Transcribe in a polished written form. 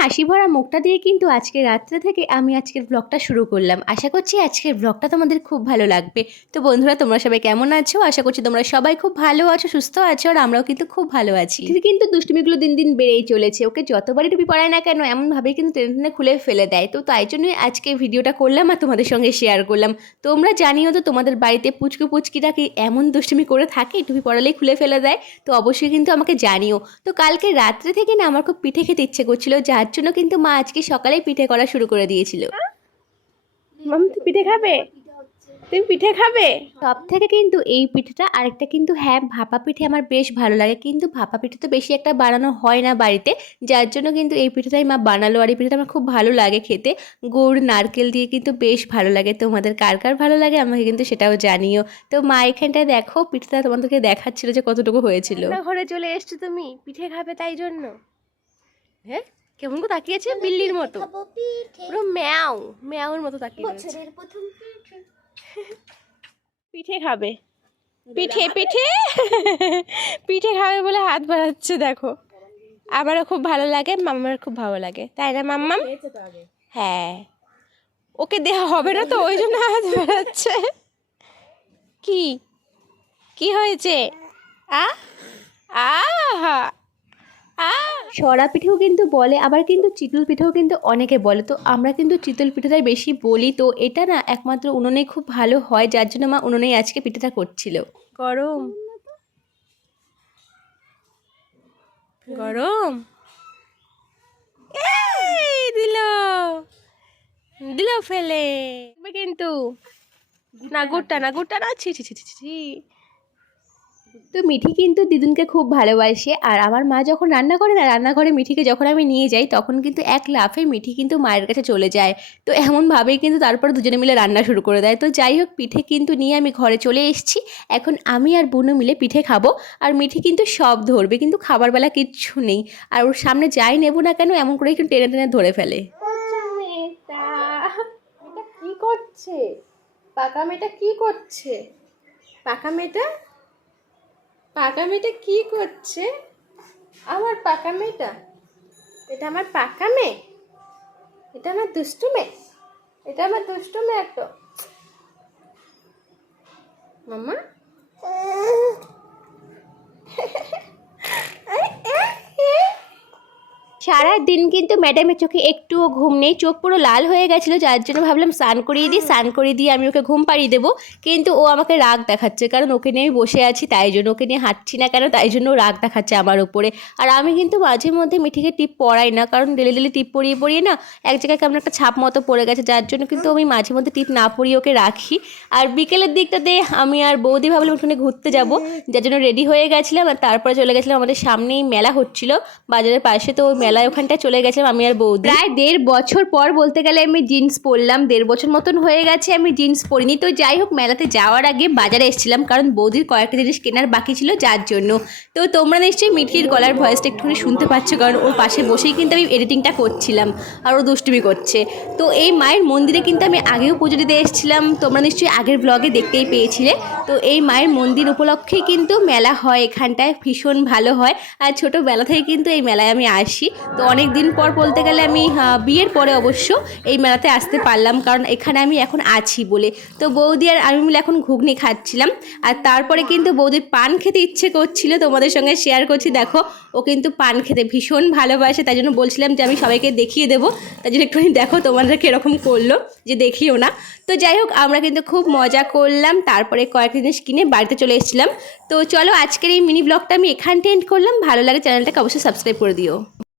হাসি ভরা মুখটা দিয়ে কিন্তু আজকে রাত্রে থেকে আমি আজকের ব্লগটা শুরু করলাম। আশা করছি আজকের ব্লগটা তোমাদের খুব ভালো লাগবে। তো বন্ধুরা, তোমরা সবাই কেমন আছো? আশা করছি তোমরা সবাই খুব ভালো আছো, সুস্থ আছো, আর আমরাও কিন্তু খুব ভালো আছি। কিন্তু দুষ্টুমিগুলো দিন দিন বেড়েই চলেছে। ওকে যতবারই টুপি পরায় না কেন এমনভাবেই কিন্তু টেনে টেনে খুলে ফেলে দেয়। তো তাই জন্যই আজকে ভিডিওটা করলাম আর তোমাদের সঙ্গে শেয়ার করলাম। তোমরা জানিও তো তোমাদের বাড়িতে পুচকু পুচকিটা কি এমন দুষ্টুমি করে থাকে, টুপি পরালেই খুলে ফেলে দেয়? তো অবশ্যই কিন্তু আমাকে জানিও। তো কালকে রাত্রে থেকে না আমার খুব পিঠে খেতে ইচ্ছে করছিল, যার জন্য কিন্তু মা আজকে সকালেই পিঠে করা শুরু করে দিয়েছিল। মাম্মি তুমি পিঠে খাবে? তুমি পিঠে খাবে? সব থেকে কিন্তু এই পিঠেটা আরেকটা কিন্তু হ্যাঁ, ভাপা পিঠে আমার বেশ ভালো লাগে, কিন্তু ভাপা পিঠে তো বেশি একটা বানানো হয় না বাড়িতে, যার জন্য কিন্তু এই পিঠেটাই মা বানালো। আর এই পিঠেটা আমার খুব ভালো লাগে খেতে, গুড় নারকেল দিয়ে কিন্তু বেশ ভালো লাগে। তোমাদের কার কার ভালো লাগে আমাকে কিন্তু সেটাও জানিও। তো মা এখানটায় দেখো পিঠেটা তোমাদেরকে দেখাচ্ছিল যে কতটুকু হয়েছিল। ঘরে চলে এসছো তুমি, পিঠে খাবে তাই জন্য? হ্যাঁ, কেমন করে তাকিয়েছে বিল্লির মতো, পুরো ম্যাও ম্যাওর মতো তাকিয়েছে। পিঠে খাবে, পিঠে পিঠে পিঠে খাবে বলে হাত বাড়াচ্ছে দেখো। আমারও খুব ভালো লাগে, মাম্মার খুব ভালো লাগে, তাই না মাম্মাম? হ্যাঁ, ওকে দেওয়া হবে না তো ওই জন্য হাত বাড়াচ্ছে। কি কি হয়েছে? আহা সরা পিঠেও কিন্তু বলে, আবার কিন্তু চিতল পিঠেও কিন্তু অনেকে বলে। তো আমরা কিন্তু চিতল পিঠেটাই বেশি বলি। তো এটা না একমাত্র উনুনেই খুব ভালো হয়, যার জন্য মা উনুনেই আজকে পিঠেটা করছিল। গরম গরম দিল দিল ফেলে কিন্তু না, গুড়টা না, গুড়টা না, ছি ছি ছি ছি ছি। তো মিঠি কিন্তু দিদুনকে খুব ভালোবাসে, আর আমার মা যখন রান্না করে না, রান্নাঘরে মিঠিকে যখন আমি নিয়ে যাই তখন কিন্তু এক লাফে মিঠি কিন্তু মায়ের কাছে চলে যায়। তো এমনভাবেই কিন্তু তারপর দুজনে মিলে রান্না শুরু করে দেয়। তো যাই হোক, পিঠে কিন্তু নিয়ে আমি ঘরে চলে এসেছি। এখন আমি আর বোনও মিলে পিঠে খাবো, আর মিঠি কিন্তু সব ধরবে, কিন্তু খাবার বেলা কিচ্ছু নেই। আর ওর সামনে যাই নেবো না কেন এমন করে একটু টেনে টেনে ধরে ফেলে। কি করছে পাকা মেয়েটা? কি করছে পাকা মেয়েটা? পাকা মেয়েটা কি করছে? আমার পাকা মেয়েটা, এটা আমার পাকা মেয়ে, এটা আমার দুষ্টু মেয়ে, এটা আমার দুষ্টু মেয়ে একটা। মামা সারা দিন কিন্তু ম্যাডামের চোখে একটুও ঘুম নেই, চোখ পুরো লাল হয়ে গেছিলো, যার জন্য ভাবলাম স্নান করিয়ে দিই। স্নান করিয়ে দিয়ে আমি ওকে ঘুম পাড়িয়ে দেবো, কিন্তু ও আমাকে রাগ দেখাচ্ছে, কারণ ওকে নিয়ে আমি বসে আছি তাই জন্য, ওকে নিয়ে হাঁটছি না কেন তাই জন্য রাগ দেখাচ্ছে আমার উপরে। আর আমি কিন্তু মাঝে মধ্যে মিঠিকে টিপ পড়াই না, কারণ ডেলি ডেলি টিপ পরিয়ে পরিয়ে না এক জায়গায় কেমন একটা ছাপ মতো পড়ে গেছে, যার জন্য কিন্তু আমি মাঝে মধ্যে টিপ না পরিয়ে ওকে রাখি। আর বিকেলের দিকটাতে আমি আর বৌদি ভাবলাম ওখানে ঘুরতে যাব, যার জন্য রেডি হয়ে গেছিলাম। আর তারপরে চলে গেছিলাম, আমাদের সামনেই মেলা হচ্ছিল বাজারের পাশে, তো ওই মেলায় ওখানটায় চলে গেছিলাম আমি আর বৌদি। প্রায় 1.5 বছর পর বলতে গেলে আমি জিন্স পরলাম, 1.5 বছর মতন হয়ে গেছে আমি জিন্স পরিনি। তো যাই হোক, মেলাতে যাওয়ার আগে বাজারে এসেছিলাম, কারণ বৌদির কয়েকটা জিনিস কেনার বাকি ছিল, যার জন্য। তো তোমরা নিশ্চয়ই মিঠির গলার ভয়েসটা একটুখানি শুনতে পাচ্ছ, কারণ ওর পাশে বসেই কিন্তু আমি এডিটিংটা করছিলাম আর ও দুষ্টুমি করছে। তো এই মায়ের মন্দিরে কিন্তু আমি আগেও পুজো দিতে এসেছিলাম, তোমরা নিশ্চয়ই আগের ব্লগে দেখতেই পেয়েছিলে। তো এই মায়ের মন্দির উপলক্ষেই কিন্তু মেলা হয় এখানটায়, ভীষণ ভালো হয়। আর ছোটোবেলা থেকে কিন্তু এই মেলায় আমি আসি। তো অনেক দিন পর বলতে গেলে আমি বিয়ের পরে অবশ্য এই মেলাতে আসতে পারলাম, কারণ এখানে আমি এখন আছি বলে। তো বৌদি আর আমি মিলে এখন ঘুগনি খাচ্ছিলাম, আর তারপরে কিন্তু বৌদির পান খেতে ইচ্ছে করছিল, তোমাদের সঙ্গে শেয়ার করছি। দেখো, ও কিন্তু পান খেতে ভীষণ ভালোবাসে, তাই জন্য বলছিলাম যে আমি সবাইকে দেখিয়ে দেবো, তাই জন্য একটুখানি দেখো তোমাদের কীরকম করলো যে দেখিও না। তো যাই হোক, আমরা কিন্তু খুব মজা করলাম, তারপরে কয়েকটা জিনিস কিনে বাড়িতে চলে এসেছিলাম। তো চলো, আজকের এই মিনি ব্লগটা আমি এখানটা এন্ড করলাম। ভালো লাগে চ্যানেলটাকে অবশ্যই সাবস্ক্রাইব করে দিও।